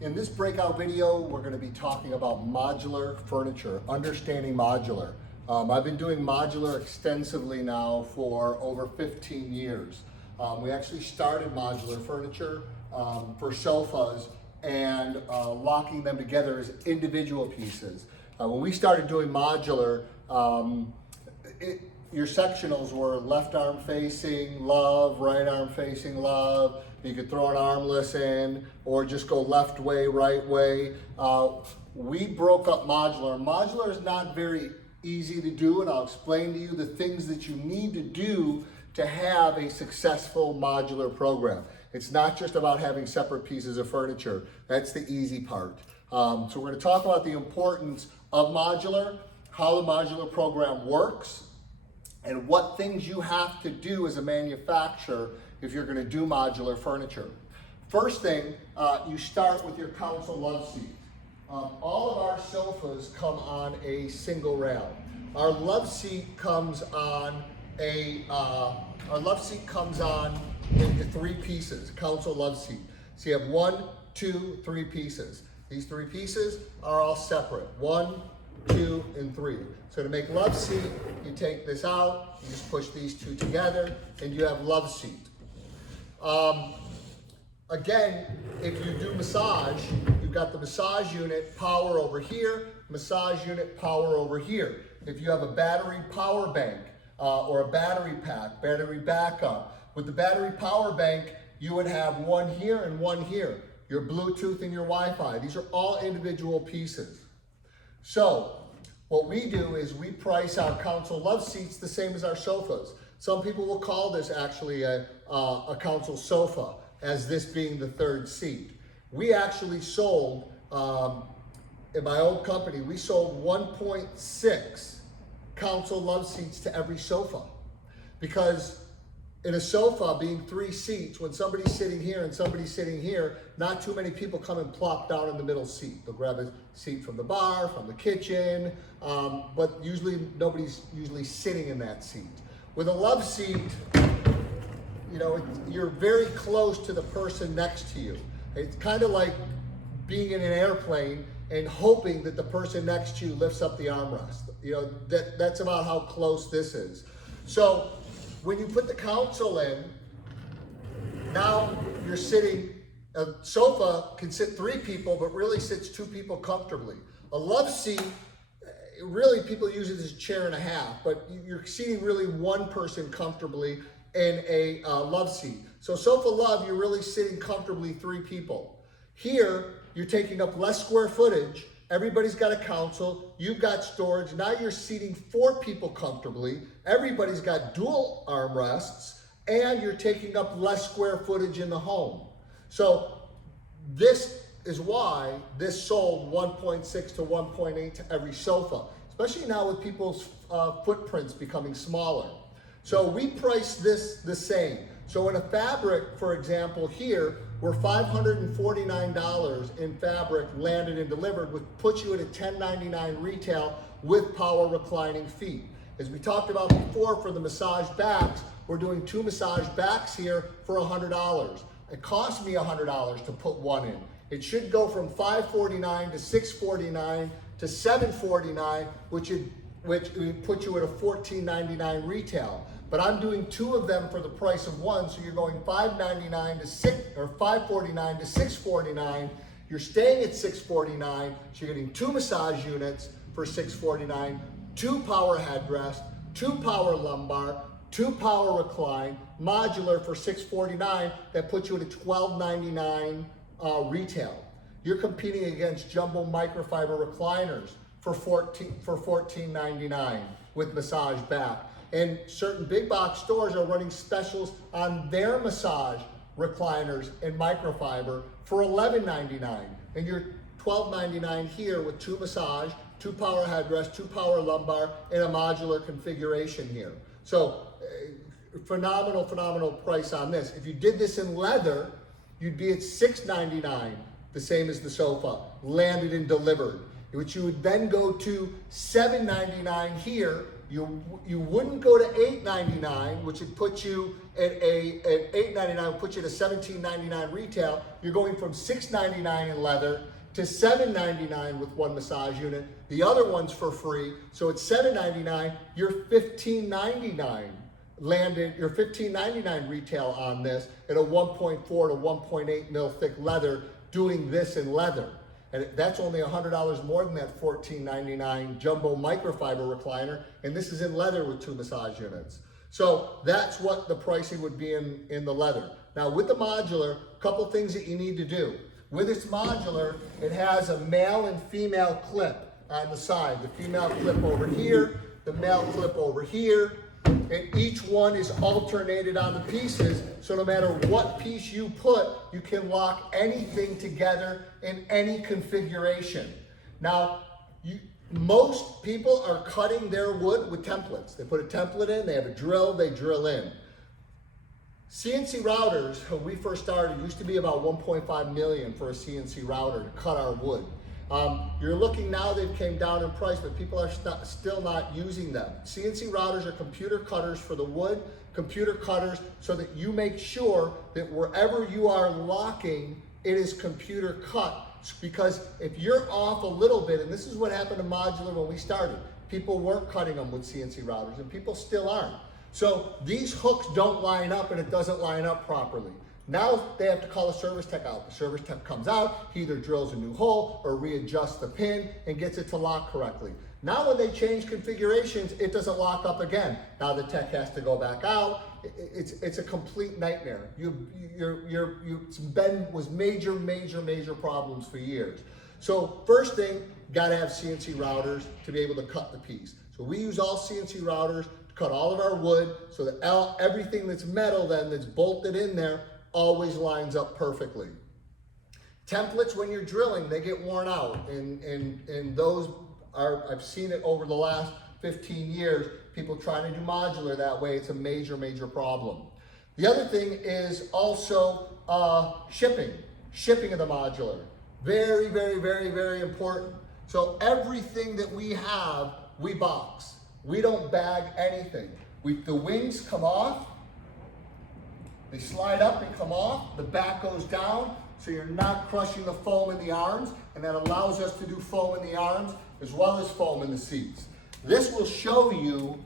In this breakout video, we're going to be talking about modular furniture, understanding modular. I've been doing modular extensively now for over 15 years. We actually started modular furniture for sofas and locking them together as individual pieces. When we started doing modular, your sectionals were left arm facing love, right arm facing love. You could throw an armless in or just go left way, right way. We broke up modular. Modular is not very easy to do, and I'll explain to you the things that you need to do to have a successful modular program. It's not just about having separate pieces of furniture. That's the easy part. So we're going to talk about the importance of modular, how the modular program works, and what things you have to do as a manufacturer if you're going to do modular furniture. First thing, you start with your console love seat. All of our sofas come on a single rail. Our love seat comes on into three pieces, console love seat. So you have 1, 2, 3 pieces. These 3 pieces are all separate. 1, 2, and 3. So to make love seat, you take this out, you just push these 2 together, and you have love seat. Again, if you do massage, you've got the massage unit power over here, massage unit power over here. If you have a battery power bank or a battery pack, battery backup, with the battery power bank, you would have one here and one here. Your Bluetooth and your Wi-Fi. These are all individual pieces. So what we do is we price our console love seats the same as our sofas. Some people will call this actually a console sofa, as this being the 3rd seat. We actually sold, in my old company, we sold 1.6 console love seats to every sofa. Because in a sofa being 3 seats, when somebody's sitting here and somebody's sitting here, not too many people come and plop down in the middle seat. They'll grab a seat from the bar, from the kitchen, but usually nobody's sitting in that seat. With a love seat, you know, you're very close to the person next to you. It's kind of like being in an airplane and hoping that the person next to you lifts up the armrest. You know, that's about how close this is. So when you put the console in, now you're sitting, a sofa can sit 3 people, but really sits 2 people comfortably. A love seat, really people use it as a chair and a half, but you're seating really 1 person comfortably in a love seat. So sofa love, you're really sitting comfortably 3 people. Here, you're taking up less square footage. Everybody's got a console, you've got storage. Now you're seating 4 people comfortably. Everybody's got dual armrests, and you're taking up less square footage in the home. So this is why this sold 1.6 to 1.8 to every sofa, especially now with people's footprints becoming smaller. So we price this the same. So in a fabric, for example, here, we're $549 in fabric landed and delivered, which puts you at a $10.99 retail with power reclining feet. As we talked about before, for the massage backs, we're doing 2 massage backs here for $100. It cost me $100 to put 1 in. It should go from $549 to $649 to $749, which would put you at a $14.99 retail. But I'm doing 2 of them for the price of 1, so you're going $549 to $549 to $649. You're staying at $649, so you're getting 2 massage units for $649, 2 power headrests, 2 power lumbar, 2 power recline, modular for $649. That puts you at a $12.99 retail. You're competing against jumbo microfiber recliners for $14.99 with massage back. And certain big box stores are running specials on their massage recliners and microfiber for $11.99. And you're $12.99 here with 2 massage, 2 power headrests, 2 power lumbar, and a modular configuration here. So phenomenal price on this. If you did this in leather, you'd be at $6.99, the same as the sofa, landed and delivered, which you would then go to $7.99 here You wouldn't go to $8.99, which would put you at $8.99 would put you to $17.99 retail. You're going from $6.99 in leather to $7.99 with one massage unit. The other one's for free, so it's $7.99. You're $15.99 landed. You're $15.99 retail on this at a 1.4 to 1.8 mil thick leather, doing this in leather. And that's only $100 more than that $14.99 jumbo microfiber recliner, and this is in leather with 2 massage units. So that's what the pricing would be in the leather. Now with the modular, a couple things that you need to do. With this modular, it has a male and female clip on the side. The female clip over here, the male clip over here, and each one is alternated on the pieces, so no matter what piece you put, you can lock anything together in any configuration. Now, most people are cutting their wood with templates. They put a template in, they have a drill, they drill in. CNC routers, when we first started, used to be about 1.5 million for a CNC router to cut our wood. You're looking now, they've came down in price, but people are still not using them. CNC routers are computer cutters for the wood, computer cutters so that you make sure that wherever you are locking, it is computer cut. Because if you're off a little bit, and this is what happened to modular when we started, people weren't cutting them with CNC routers, and people still aren't. So these hooks don't line up, and it doesn't line up properly. Now they have to call a service tech out. The service tech comes out, he either drills a new hole or readjusts the pin and gets it to lock correctly. Now when they change configurations, it doesn't lock up again. Now the tech has to go back out. It's a complete nightmare. It's been major problems for years. So first thing, gotta have CNC routers to be able to cut the piece. So we use all CNC routers to cut all of our wood so that everything that's metal then that's bolted in there always lines up perfectly. Templates, when you're drilling, they get worn out, and those are, I've seen it over the last 15 years, people trying to do modular that way. It's a major problem. The other thing is also shipping of the modular. Very important. So everything that we have, we box. We don't bag anything. The wings come off, they slide up and come off, the back goes down, so you're not crushing the foam in the arms, and that allows us to do foam in the arms as well as foam in the seats. This will show you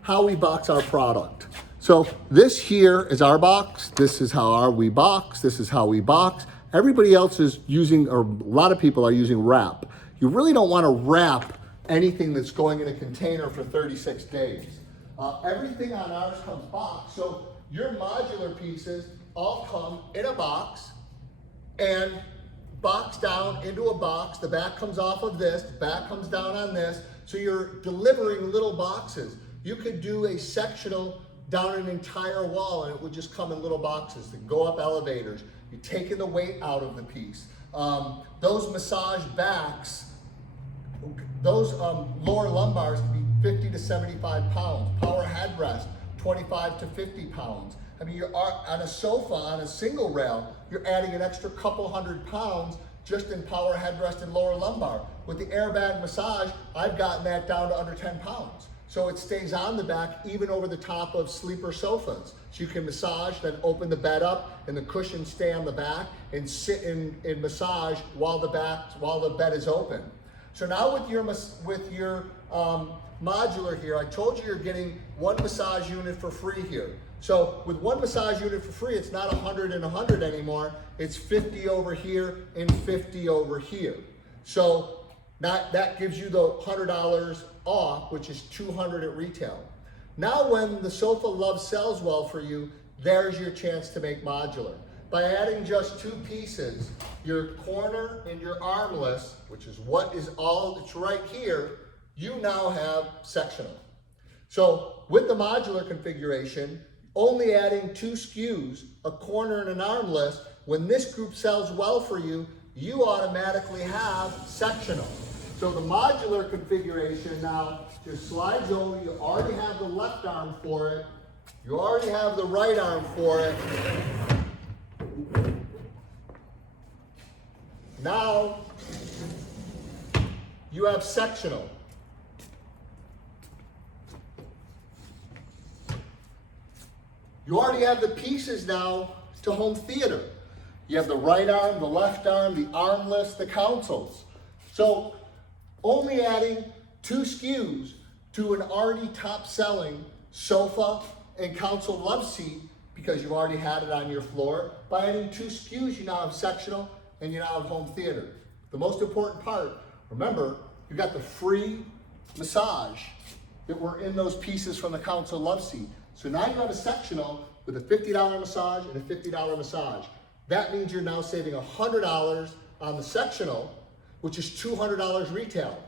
how we box our product. So this here is our box, this is how we box, this is how we box. Everybody else is using, or a lot of people are using wrap. You really don't want to wrap anything that's going in a container for 36 days. Everything on ours comes boxed, so your modular pieces all come in a box and boxed down into a box. The back comes off of this, the back comes down on this, so you're delivering little boxes. You could do a sectional down an entire wall and it would just come in little boxes that go up elevators. You're taking the weight out of the piece. Those massage backs, those lower lumbars can be 50 to 75 pounds. Power headrest, 25 to 50 pounds. I mean, you're on a sofa, on a single rail, you're adding an extra couple 100 pounds just in power headrest and lower lumbar. With the airbag massage, I've gotten that down to under 10 pounds. So it stays on the back, even over the top of sleeper sofas. So you can massage, then open the bed up, and the cushions stay on the back, and sit in massage while the bed is open. So now with your modular here, I told you you're getting one massage unit for free here. So with one massage unit for free, it's not 100 and 100 anymore. It's 50 over here and 50 over here. So that gives you the $100 off, which is $200 at retail. Now when the Sofa Love sells well for you, there's your chance to make modular. By adding just 2 pieces, your corner and your armless, which is what is all that's right here, you now have sectional. So with the modular configuration, only adding 2 SKUs, a corner and an armless, when this group sells well for you, you automatically have sectional. So the modular configuration now just slides over. You already have the left arm for it. You already have the right arm for it. Now you have sectional. You already have the pieces now to home theater. You have the right arm, the left arm, the armless, the consoles. So only adding 2 SKUs to an already top selling sofa and console love seat, because you've already had it on your floor. By adding 2 SKUs, you now have sectional and you now have home theater. The most important part, remember, you got the free massage that were in those pieces from the console love seat. So now you have a sectional with a $50 massage and a $50 massage. That means you're now saving $100 on the sectional, which is $200 retail.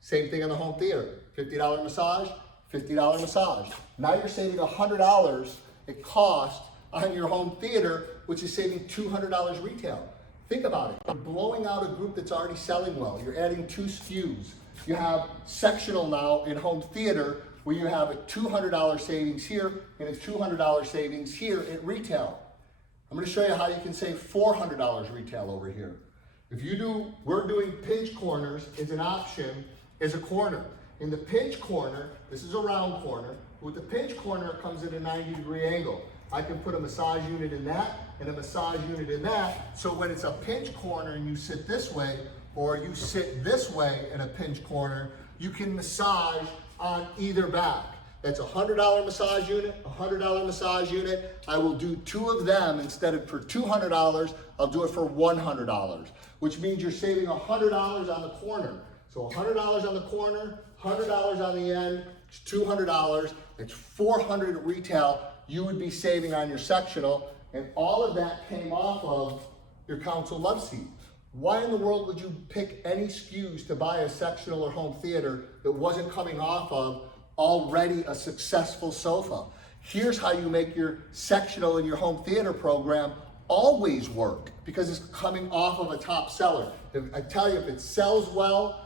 Same thing on the home theater, $50 massage, $50 massage. Now you're saving $100 it cost on your home theater, which is saving $200 retail. Think about it. You're blowing out a group that's already selling well. You're adding 2 SKUs. You have sectional now in home theater where you have a $200 savings here and a $200 savings here at retail. I'm going to show you how you can save $400 retail over here. If you do, we're doing pinch corners as an option as a corner. In the pinch corner, this is a round corner. With the pinch corner, it comes at a 90-degree angle. I can put a massage unit in that and a massage unit in that. So when it's a pinch corner and you sit this way, or you sit this way in a pinch corner, you can massage on either back. That's a $100 massage unit, a $100 massage unit. I will do 2 of them instead of for $200, I'll do it for $100, which means you're saving $100 on the corner. So $100 on the corner, $100 on the end, it's $200, it's $400 at retail you would be saving on your sectional, and all of that came off of your console love seat. Why in the world would you pick any SKUs to buy a sectional or home theater that wasn't coming off of already a successful sofa? Here's how you make your sectional and your home theater program always work, because it's coming off of a top seller. I tell you, if it sells well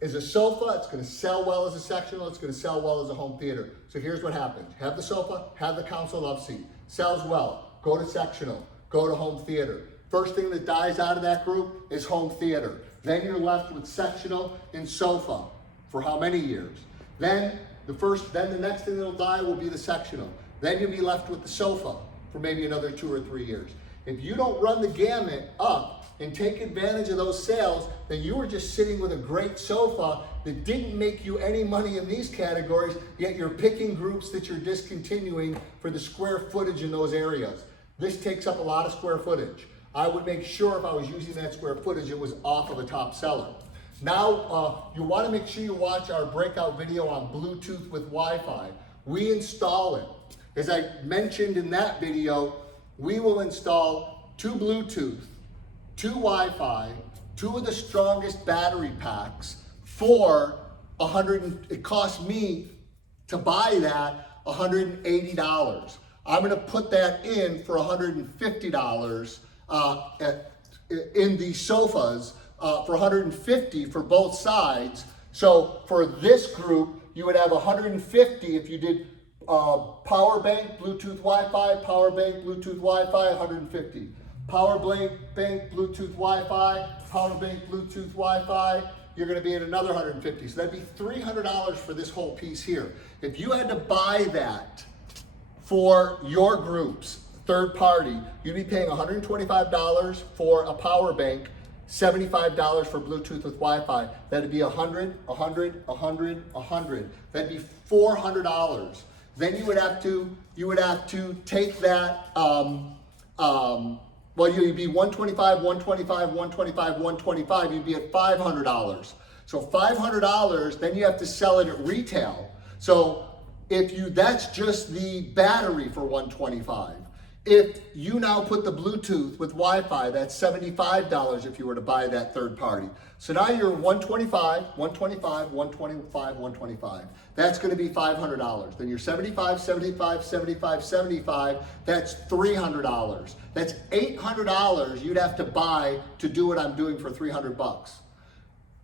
as a sofa, it's going to sell well as a sectional, it's going to sell well as a home theater. So here's what happens. Have the sofa, have the console love seat. Sells well, go to sectional, go to home theater. First thing that dies out of that group is home theater. Then you're left with sectional and sofa for how many years? Then the next thing that'll die will be the sectional. Then you'll be left with the sofa for maybe another 2 or 3 years. If you don't run the gamut up and take advantage of those sales, then you were just sitting with a great sofa that didn't make you any money in these categories, yet you're picking groups that you're discontinuing for the square footage in those areas. This takes up a lot of square footage. I would make sure if I was using that square footage, it was off of a top seller. Now, you want to make sure you watch our breakout video on Bluetooth with Wi-Fi. We install it. As I mentioned in that video, we will install 2 Bluetooth, 2 Wi-Fi, 2 of the strongest battery packs for it cost me to buy that $180. I'm going to put that in for $150 in the sofas, for $150 for both sides. So for this group, you would have $150 if you did power bank, Bluetooth Wi-Fi, power bank, Bluetooth Wi-Fi, $150. Power bank, Bluetooth Wi-Fi, power bank, Bluetooth Wi-Fi, you're going to be at another $150. So that'd be $300 for this whole piece here. If you had to buy that for your groups, third party, you'd be paying $125 for a power bank, $75 for Bluetooth with Wi-Fi. That'd be $100, $100, $100, $100. That'd be $400. Then you would have to take that. Well, you'd be $125, $125, $125, $125. You'd be at $500. So $500. Then you have to sell it at retail. So that's just the battery for $125. If you now put the Bluetooth with Wi-Fi, that's $75 if you were to buy that third party. So now you're $125, $125, $125, $125. That's going to be $500. Then you're $75, $75, $75, $75. That's $300. That's $800 you'd have to buy to do what I'm doing for $300.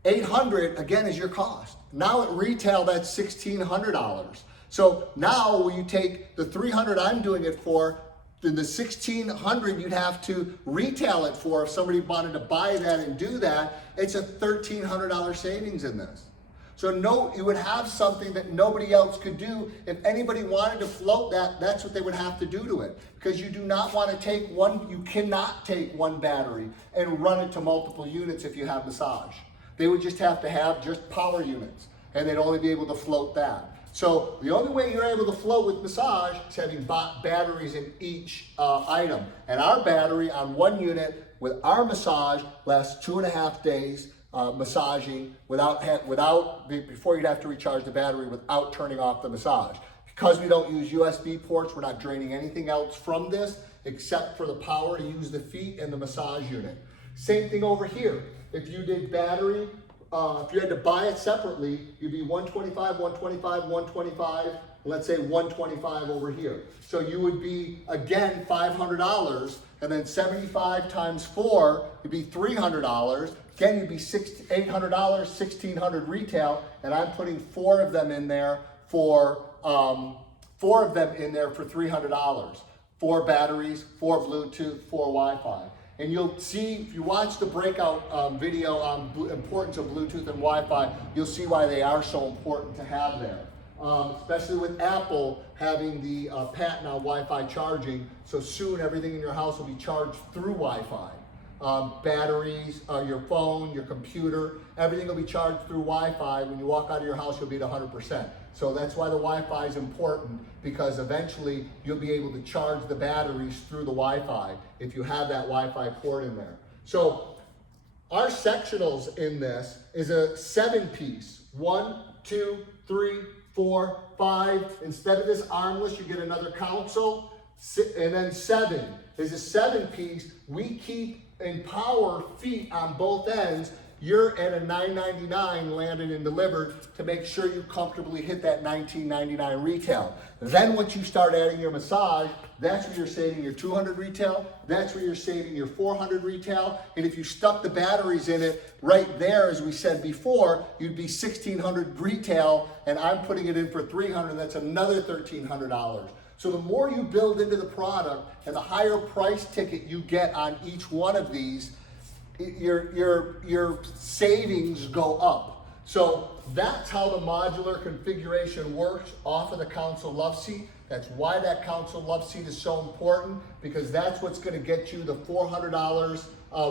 $800 again is your cost. Now at retail, that's $1,600. So now when you take the $300 I'm doing it for, then the $1,600 you'd have to retail it for if somebody wanted to buy that and do that, it's a $1,300 savings in this. So you would have something that nobody else could do. If anybody wanted to float that, that's what they would have to do to it. Because you do not want to take you cannot take one battery and run it to multiple units if you have massage. They would just have to have just power units, and they'd only be able to float that. So the only way you're able to float with massage is having batteries in each item. And our battery on one unit with our massage lasts 2.5 days massaging before you'd have to recharge the battery without turning off the massage. Because we don't use USB ports, we're not draining anything else from this except for the power to use the feet and the massage unit. Same thing over here. If you did battery, if you had to buy it separately, you'd be 125, 125, 125, let's say 125 over here. So you would be, again, $500, and then 75 times 4 would be $300. Again, you'd be $800, $1,600 retail, and I'm putting 4 of them in there for $300. 4 batteries, 4 Bluetooth, 4 Wi-Fi. And you'll see, if you watch the breakout video on importance of Bluetooth and Wi-Fi, you'll see why they are so important to have there. Especially with Apple having the patent on Wi-Fi charging, so soon everything in your house will be charged through Wi-Fi. Batteries, your phone, your computer, everything will be charged through Wi-Fi. When you walk out of your house, you'll be at 100%. So that's why the Wi-Fi is important, because eventually you'll be able to charge the batteries through the Wi-Fi if you have that Wi-Fi port in there. So our sectionals in this is a 7-piece. 1, 2, 3, 4, 5. Instead of this armless, you get another console. And then 7 is a 7-piece. We keep in power feet on both ends. You're at a $9.99 landed and delivered to make sure you comfortably hit that $19.99 retail. Then once you start adding your massage, that's where you're saving your $200 retail, that's where you're saving your $400 retail, and if you stuck the batteries in it right there, as we said before, you'd be $1,600 retail, and I'm putting it in for $300, that's another $1,300. So the more you build into the product and the higher price ticket you get on each one of these, your savings go up. So that's how the modular configuration works off of the console love seat. That's why that console love seat is so important, because that's what's going to get you the $400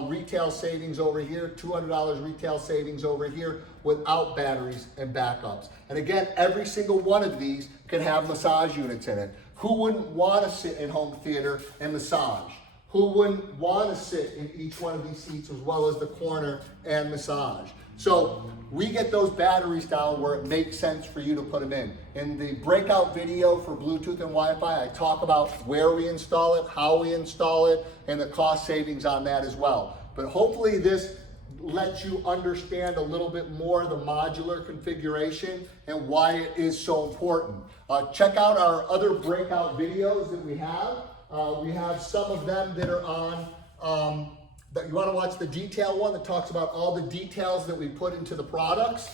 retail savings over here, $200 retail savings over here without batteries and backups. And again, every single one of these can have massage units in it. Who wouldn't want to sit in home theater and massage? Who wouldn't want to sit in each one of these seats as well as the corner and massage? So we get those batteries down where it makes sense for you to put them in. In the breakout video for Bluetooth and Wi-Fi, I talk about where we install it, how we install it, and the cost savings on that as well. But hopefully this lets you understand a little bit more the modular configuration and why it is so important. Check out our other breakout videos that we have. We have some of them that are on, that you want to watch the detail one that talks about all the details that we put into the products.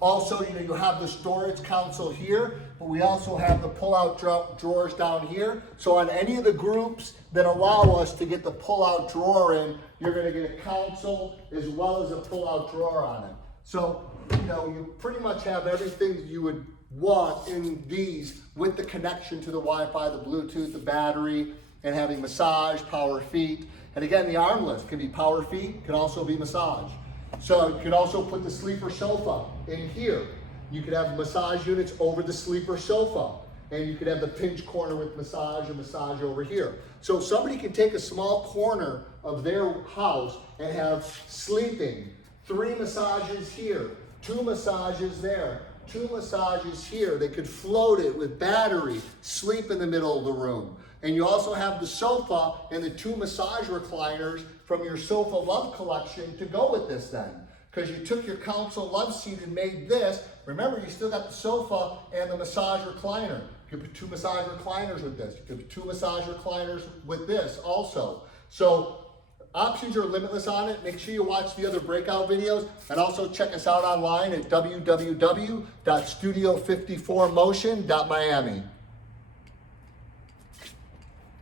Also, you have the storage console here, but we also have the pull-out drawers down here. So on any of the groups that allow us to get the pull-out drawer in, you're going to get a console as well as a pull-out drawer on it. So, you pretty much have everything you would want in these with the connection to the Wi-Fi, the Bluetooth, the battery, and having massage, power feet. And again, the armless can be power feet, can also be massage. So you can also put the sleeper sofa in here. You could have massage units over the sleeper sofa. And you could have the pinch corner with massage and massage over here. So somebody can take a small corner of their house and have sleeping, 3 massages here, 2 massages there, 2 massages here. They could float it with battery, sleep in the middle of the room. And you also have the sofa and the 2 massage recliners from your Sofa Love collection to go with this then. Because you took your console love seat and made this. Remember, you still got the sofa and the massage recliner. You could put 2 massage recliners with this. You could put 2 massage recliners with this also. So options are limitless on it. Make sure you watch the other breakout videos, and also check us out online at www.studio54motion.miami.